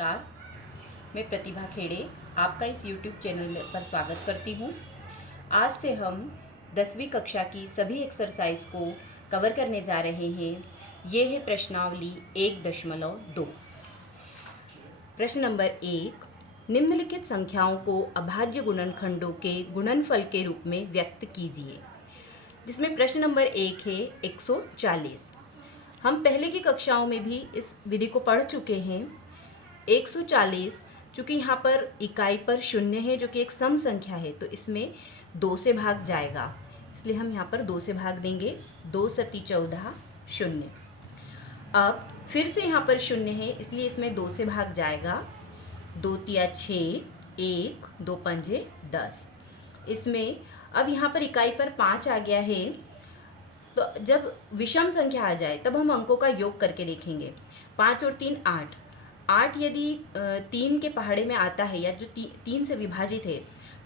नमस्कार, मैं प्रतिभा खेड़े आपका इस YouTube चैनल पर स्वागत करती हूँ। आज से हम 10वीं कक्षा की सभी एक्सरसाइज को कवर करने जा रहे हैं। ये है प्रश्नावली 1.2। प्रश्न नंबर 1, निम्नलिखित संख्याओं को अभाज्य गुणनखंडों के गुणनफल के रूप में व्यक्त कीजिए। जिसमें प्रश्न नंबर 1 है 140। हम पहले की कक्षाओं में भी इस विधि को पढ़ चुके हैं। 140 चूँकि यहाँ पर इकाई पर शून्य है जो कि एक सम संख्या है, तो इसमें 2 से भाग जाएगा, इसलिए हम यहाँ पर 2 से भाग देंगे। 2 सती 14 शून्य। अब फिर से यहाँ पर शून्य है, इसलिए इसमें 2 से भाग जाएगा। 2 तिया 6, 1 2 पंजे 10। इसमें अब यहाँ पर इकाई पर 5 आ गया है, तो जब विषम संख्या आ जाए तब हम अंकों का योग करके देखेंगे। 5 और 3 8। 8 यदि 3 के पहाड़े में आता है या जो 3 से विभाजित है,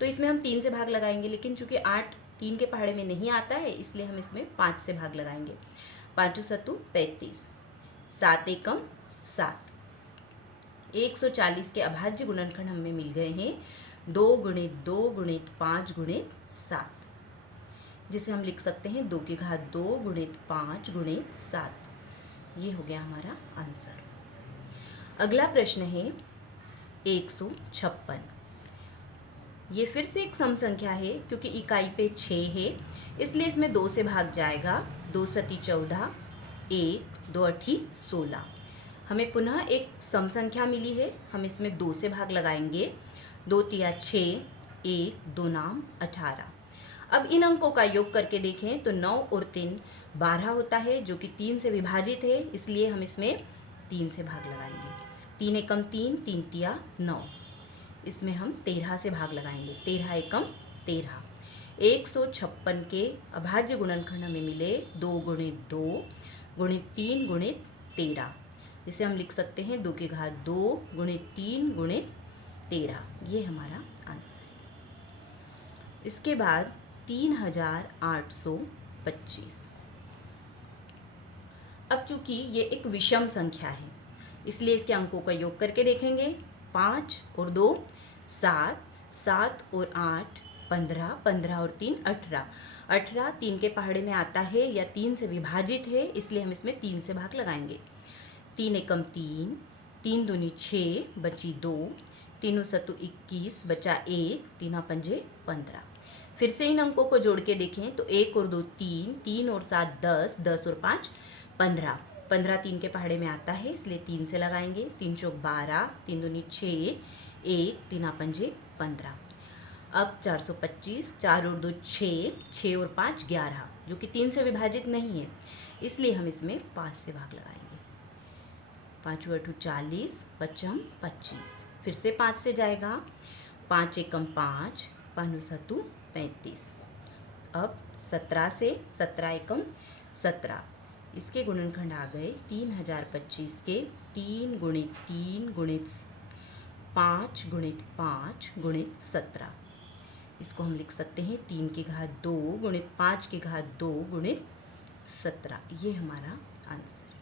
तो इसमें हम 3 से भाग लगाएंगे। लेकिन चूंकि 8 3 के पहाड़े में नहीं आता है, इसलिए हम इसमें 5 से भाग लगाएंगे। 5 सत्तू 35, 7 एकम 7। 140 के अभाज्य गुणनखंड हमें मिल गए हैं 2 गुणित 2 गुणित 5 गुणित 7, जिसे हम लिख सकते हैं 2 की घात 2 गुणित 5 गुणित 7। ये हो गया हमारा आंसर। अगला प्रश्न है 156। ये फिर से एक सम संख्या है, क्योंकि इकाई पे 6 है, इसलिए इसमें 2 से भाग जाएगा। 2 सती 14, 1 2 अठी 16। हमें पुनः एक सम संख्या मिली है, हम इसमें 2 से भाग लगाएंगे। 2 तिया 6, 1 2 नाम 18। अब इन अंकों का योग करके देखें तो 9 और 3 12 होता है, जो कि 3 से विभाजित है, इसलिए हम इसमें 3 से भाग लगाएंगे। 3 एकम 3, 3 तिया 9। इसमें हम 13 से भाग लगाएंगे। 13 एकम 13। 156 के अभाज्य गुणनखंड हमें मिले 2 गुणित 2 गुणित 3 गुणित 13, जिसे हम लिख सकते हैं 2 की घात 2 गुणित 3 गुणित 13। ये हमारा आंसर है। इसके बाद 3825। अब चूंकि ये एक विषम संख्या है, इसलिए इसके अंकों का योग करके देखेंगे। 5 और 2 7, 7 और 8 15, 15 और 3 18। 18 3 के पहाड़े में आता है या 3 से विभाजित है, इसलिए हम इसमें 3 से भाग लगाएंगे। 3 एकम 3, 3 दूनी 6 बची 2, 3 सत्तू 21 बचा 1, 3 पंजे 15। फिर से इन अंकों को जोड़ के देखें तो 1 और 2 3, 3 और 7 10, 10 और 5 15। 15 3 के पहाड़े में आता है, इसलिए 3 से लगाएंगे। 3 चौक 12, 3 दूनी 6, 1 3 पंजे 15। अब 425, 4 और 2 6, 6 और 5 11, जो कि 3 से विभाजित नहीं है, इसलिए हम इसमें 5 से भाग लगाएंगे। 5 8 40, 55 25। फिर से 5 से जाएगा। 5 एकम 5, 5 सत्तू 35। अब 17 से 17 एकम 17। इसके गुणनखंड आ गए 3025 के 3 गुणित 3 गुणित 5 गुणित 5 गुणित 17। इसको हम लिख सकते हैं 3 की घात 2 गुणित 5 की घात 2 गुणित 17। ये हमारा आंसर है।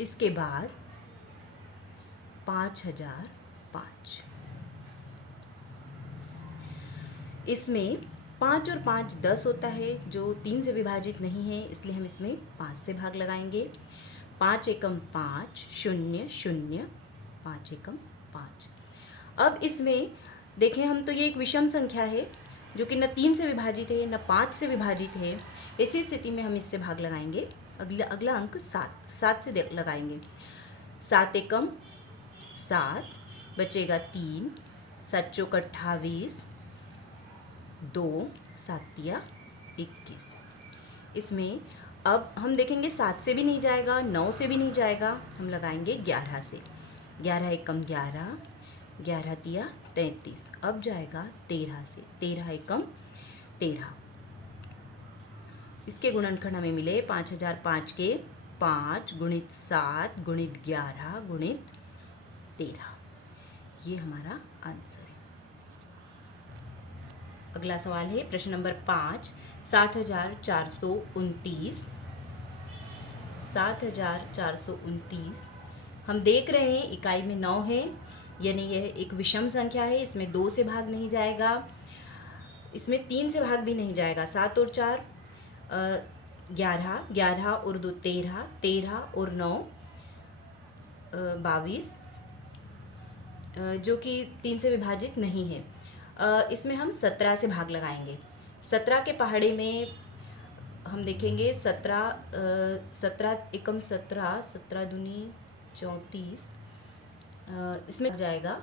इसके बाद 5005। इसमें 5 और 5 10 होता है, जो 3 से विभाजित नहीं है, इसलिए हम इसमें 5 से भाग लगाएंगे। 5 एकम 5 0 0, 5 एकम 5। अब इसमें देखें हम, तो ये एक विषम संख्या है जो कि न 3 से विभाजित है न 5 से विभाजित है। ऐसी स्थिति में हम इससे भाग लगाएंगे। अगला अंक 7 से लगाएंगे। 7 एकम 7 बचेगा 3, 7 चौक 28, 2 7 तिया 21। इसमें अब हम देखेंगे 7 से भी नहीं जाएगा, 9 से भी नहीं जाएगा, हम लगाएंगे 11 से। 11 एकम 11, 11 तिया 33। अब जाएगा 13 से। 13 एकम 13। इसके गुणनखंड हमें मिले 5005 के 5 गुणित 7 गुणित 11 गुणित 13। ये हमारा आंसर है। अगला सवाल है प्रश्न नंबर 5, 7429। 7429 हम देख रहे हैं इकाई में 9 है, यानी यह एक विषम संख्या है। इसमें 2 से भाग नहीं जाएगा, इसमें 3 से भाग भी नहीं जाएगा। 7 और 4 11, 11 और 2 13, 13 और 9 22, जो कि 3 से विभाजित नहीं है। इसमें हम 17 से भाग लगाएंगे। 17 के पहाड़े में हम देखेंगे 17 एकम 17, 17 दूनी 34, इसमें जाएगा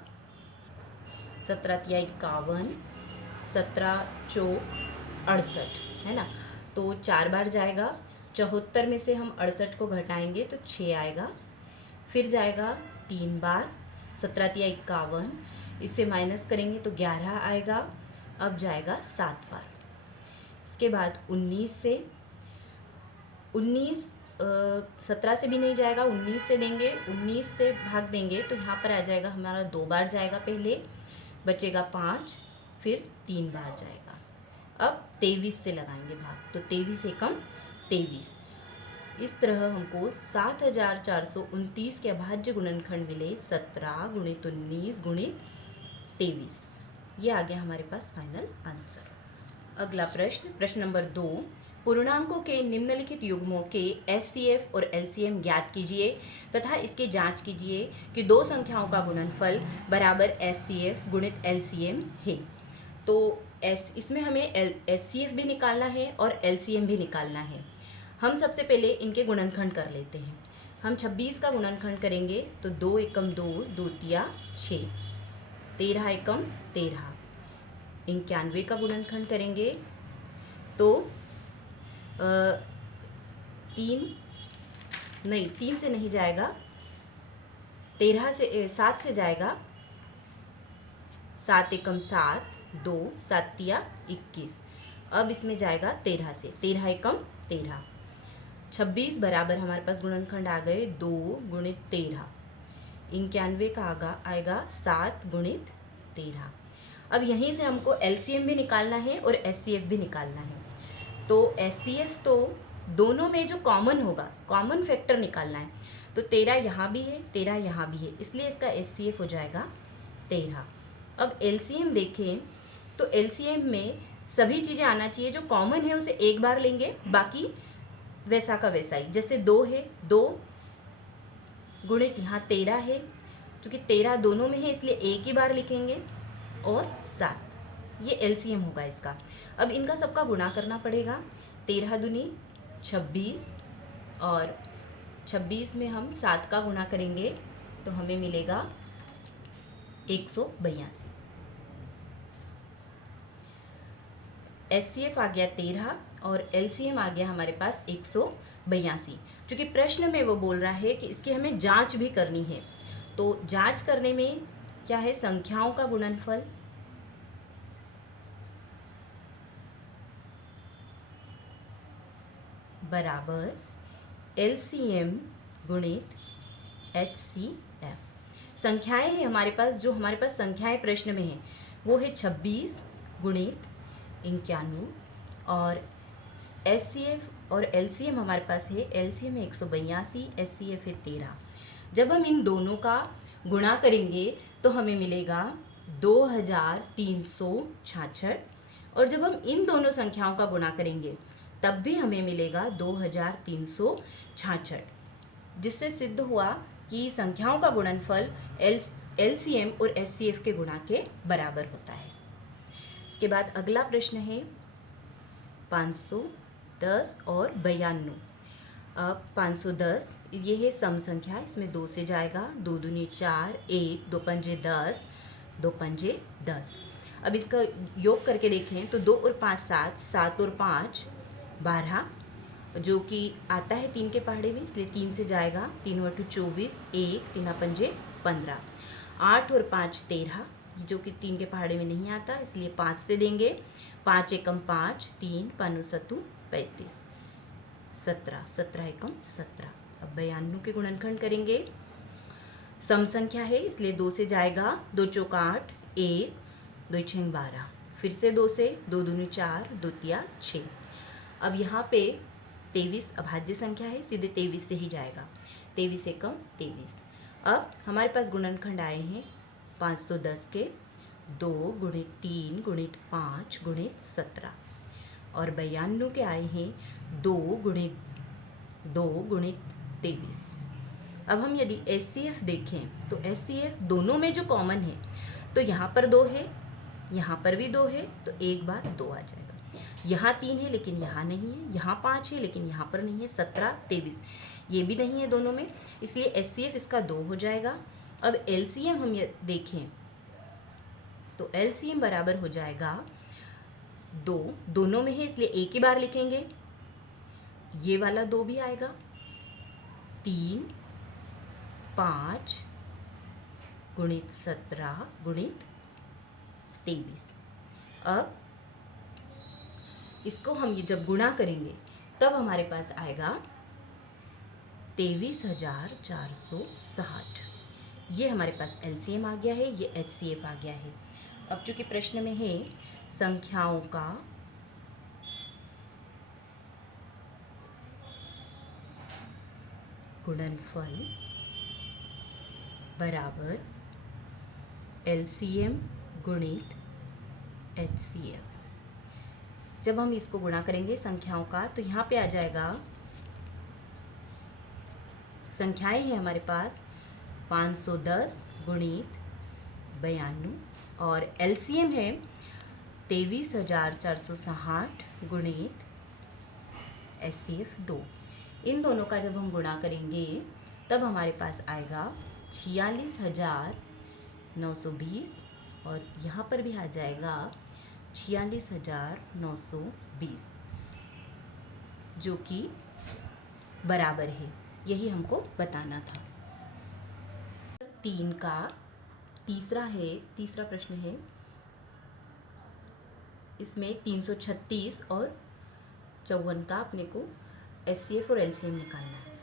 17 तिया 51, 17 चौक 68, है ना। तो 4 बार जाएगा। 74 में से हम 68 को घटाएंगे तो 6 आएगा। फिर जाएगा 3 बार, 17 तिया 51, इससे माइनस करेंगे तो 11 आएगा। अब जाएगा 7 बार। इसके बाद 19 से 17 से भी नहीं जाएगा, 19 से देंगे, 19 से भाग देंगे तो यहाँ पर आ जाएगा हमारा 2 बार जाएगा, पहले बचेगा 5, फिर 3 बार जाएगा। अब 23 से लगाएंगे भाग, तो 23 एकम 23। इस तरह हमको 7429 के अभाज्य गुणनखंड मिले 17 गुणित 19 गुणित 23। ये आ गया हमारे पास फाइनल आंसर। अगला प्रश्न, प्रश्न नंबर 2, पूर्णांकों के निम्नलिखित युग्मों के एचसीएफ और एलसीएम ज्ञात कीजिए तथा इसकी जांच कीजिए कि दो संख्याओं का गुणनफल बराबर एचसीएफ गुणित एलसीएम है। तो इसमें हमें एचसीएफ भी निकालना है और एलसीएम भी निकालना है। हम सबसे पहले इनके गुणनखंड कर लेते हैं। हम 26 का गुणनखंड करेंगे तो 2 एकम 2, 2 तिया 6, 13 एकम 13। 91 का गुणनखंड करेंगे तो 3 से नहीं जाएगा, 7 से जाएगा। 7 एकम 7, 2, 7 तिया 21। अब इसमें जाएगा 13 से, 13 एकम 13। 26 बराबर हमारे पास गुणनखंड आ गए 2 गुणित 13। 91 का आएगा 7 गुणित 13। अब यहीं से हमको एलसीएम भी निकालना है और एचसीएफ भी निकालना है। तो एचसीएफ तो दोनों में जो कॉमन होगा, कॉमन फैक्टर निकालना है। तो 13 यहाँ भी है, 13 यहाँ भी है, इसलिए इसका एचसीएफ हो जाएगा 13। अब एलसीएम देखें तो एलसीएम में सभी चीज़ें आना चाहिए, जो कॉमन है उसे एक बार लेंगे, बाकी वैसा का वैसा ही। जैसे 2 है, 2 गुणित यहाँ 13 है, क्योंकि 13 दोनों में है इसलिए एक ही बार लिखेंगे, और 7, ये एलसीएम होगा इसका। अब इनका सबका गुणा करना पड़ेगा। 13 दूनी 26 और 26 में हम 7 का गुणा करेंगे तो हमें मिलेगा 182। एचसीएफ आ गया 13 और एलसीएम आ गया हमारे पास 182। क्योंकि प्रश्न में वो बोल रहा है कि इसकी हमें जांच भी करनी है। तो जांच करने में क्या है, संख्याओं का गुणनफल बराबर एलसीएम गुणित एचसीएफ। संख्याएं हैं हमारे पास, जो हमारे पास संख्याएं प्रश्न में हैं वो है 26 गुणित 91, और एचसीएफ और एलसीएम हमारे पास है, एलसीएम है 182, एचसीएफ है 13। जब हम इन दोनों का गुणा करेंगे तो हमें मिलेगा 2366, और जब हम इन दोनों संख्याओं का गुणा करेंगे तब भी हमें मिलेगा 2366, जिससे सिद्ध हुआ कि संख्याओं का गुणनफल एलसीएम और एचसीएफ के गुणा के बराबर होता है। इसके बाद अगला प्रश्न है 510 और 92। अब 510 ये है सम संख्या, इसमें 2 से जाएगा, 2 दूनी 4, 1, 2 पंजे 10, 2 पंजे 10। अब इसका योग करके देखें तो 2 और 5 7, 7 और 5 12, जो कि आता है 3 के पहाड़े में, इसलिए 3 से जाएगा। 3 × 24, 1, 3 पंजे 15। 8 और 5 13, जो कि 3 के पहाड़े में नहीं आता, इसलिए 5 से देंगे। 5 एकम 5, 3, 5 7 35, 17, 17 एकम 17। अब 92 के गुणनखंड करेंगे। सम संख्या है इसलिए 2 से जाएगा, 2 चौक 8, 1, 2 6 12, फिर से 2 से, 2 दूनी 4, 2 तिया 6। अब यहाँ पे 23 अभाज्य संख्या है, सीधे 23 से ही जाएगा। 23 एकम 23। अब हमारे पास गुणनखंड आए हैं 510 के 2 गुणित 3 गुणित 5 गुणित 17 और 92 के आए हैं 2 गुणित 23। अब हम यदि SCF देखें तो SCF दोनों में जो कॉमन है, तो यहाँ पर 2 है, यहाँ पर भी 2 है, तो एक बार 2 आ जाएगा। यहाँ 3 है लेकिन यहाँ नहीं है, यहाँ 5 है लेकिन यहाँ पर नहीं है, 17 23 ये भी नहीं है दोनों में, इसलिए SCF इसका 2 हो जाएगा। अब LCM हम ये देखें तो LCM बराबर हो जाएगा 2, दोनों में है इसलिए एक ही बार लिखेंगे, ये वाला 2 भी आएगा, 3 5 गुणित 17 गुणित 23। अब इसको हम ये जब गुणा करेंगे तब हमारे पास आएगा 23,460। ये हमारे पास LCM आ गया है, ये HCF आ गया है। अब चूंकि प्रश्न में है संख्याओं का गुणनफल बराबर LCM गुणित HCF। जब हम इसको गुणा करेंगे संख्याओं का तो यहाँ पे आ जाएगा, संख्याएं हैं हमारे पास 510 गुणित 92 और LCM है 23,460 गुणित SCF 2। इन दोनों का जब हम गुणा करेंगे तब हमारे पास आएगा 46,920 और यहाँ पर भी आ जाएगा 46,920 जो कि बराबर है, यही हमको बताना था। 3 का तीसरा प्रश्न है, इसमें 336 और 54 का अपने को SCF और LCM निकालना है।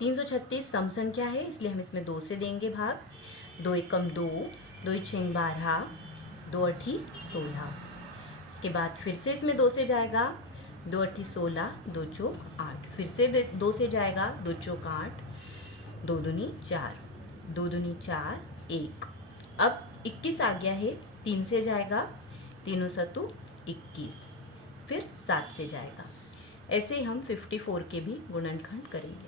336 सम संख्या है इसलिए हम इसमें 2 से देंगे भाग, 2 एकम 2, 2 छेंग 12, 2 अठी 16। इसके बाद फिर से इसमें 2 से जाएगा, 2 अठी 16, 2 चौक 8, फिर से 2 से जाएगा, 2 चौक 8, 2 दूनी 4, 2 दूनी 4 1। अब 21 आ गया है, 3 से जाएगा, 3 सतु 21, फिर 7 से जाएगा। ऐसे ही हम 54 के भी गुणनखंड करेंगे।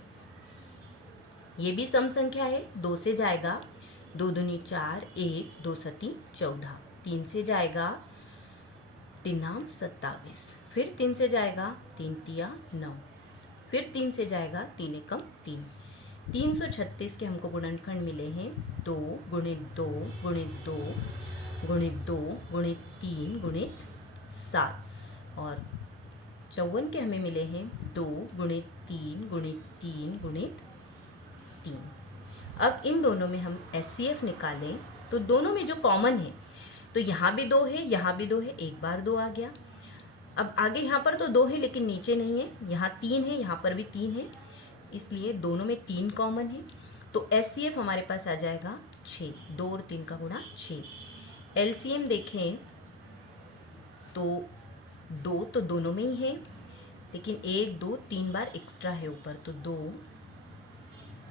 ये भी सम संख्या है, 2 से जाएगा, 2 दूनी 4 1, 2 सती 14, 3 से जाएगा, 3 नाम 27, फिर 3 से जाएगा, 3 तिया 9, फिर 3 से जाएगा, 3 एकम 3। 336 के हमको गुणनखंड मिले हैं 2 गुणित 2 गुणित 2 गुणित 2 गुणित 3 गुणित 7 और 54 के हमें मिले हैं 2 गुणित 3 गुणित 3 गुणित 3। अब इन दोनों में हम SCF निकालें तो दोनों में जो कॉमन है, तो यहाँ भी 2 है, यहाँ भी 2 है, एक बार 2 आ गया। अब आगे यहाँ पर तो 2 है लेकिन नीचे नहीं है, यहाँ 3 है, यहाँ पर भी 3 है, इसलिए दोनों में 3 कॉमन है। तो SCF हमारे पास आ जाएगा 6, 2 और 3 का गुणा 6। LCM देखें तो 2 तो दोनों में ही है, लेकिन 1 2 3 बार एक्स्ट्रा है ऊपर, तो 2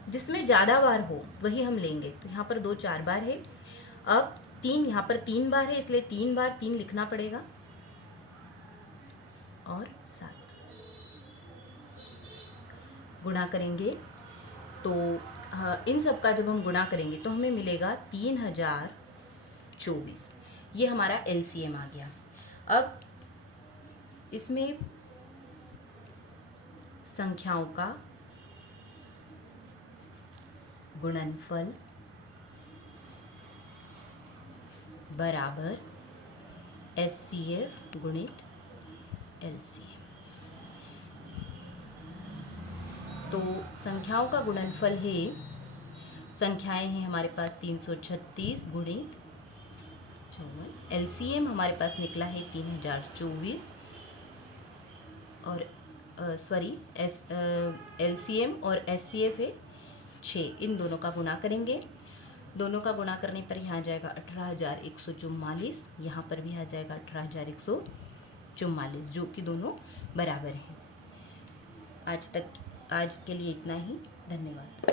जिसमें ज़्यादा बार हो वही हम लेंगे। तो यहाँ पर 2 4 बार है, अब 3 यहाँ पर 3 बार है इसलिए 3 बार 3 लिखना पड़ेगा और 7 गुणा करेंगे तो इन सब का जब हम गुणा करेंगे तो हमें मिलेगा 3024। ये हमारा LCM आ गया। अब इसमें संख्याओं का गुणनफल बराबर SCF गुणित LCM। तो संख्याओं का गुणनफल है, संख्याएं हैं हमारे पास 336 गुणित 54, LCM हमारे पास निकला है 3024 और LCM और SCF है 6। इन दोनों का गुणा करेंगे, दोनों का गुणा करने पर यहाँ आ जाएगा 18,144, यहाँ पर भी आ जाएगा 18,144 जो कि दोनों बराबर हैं। आज के लिए इतना ही, धन्यवाद।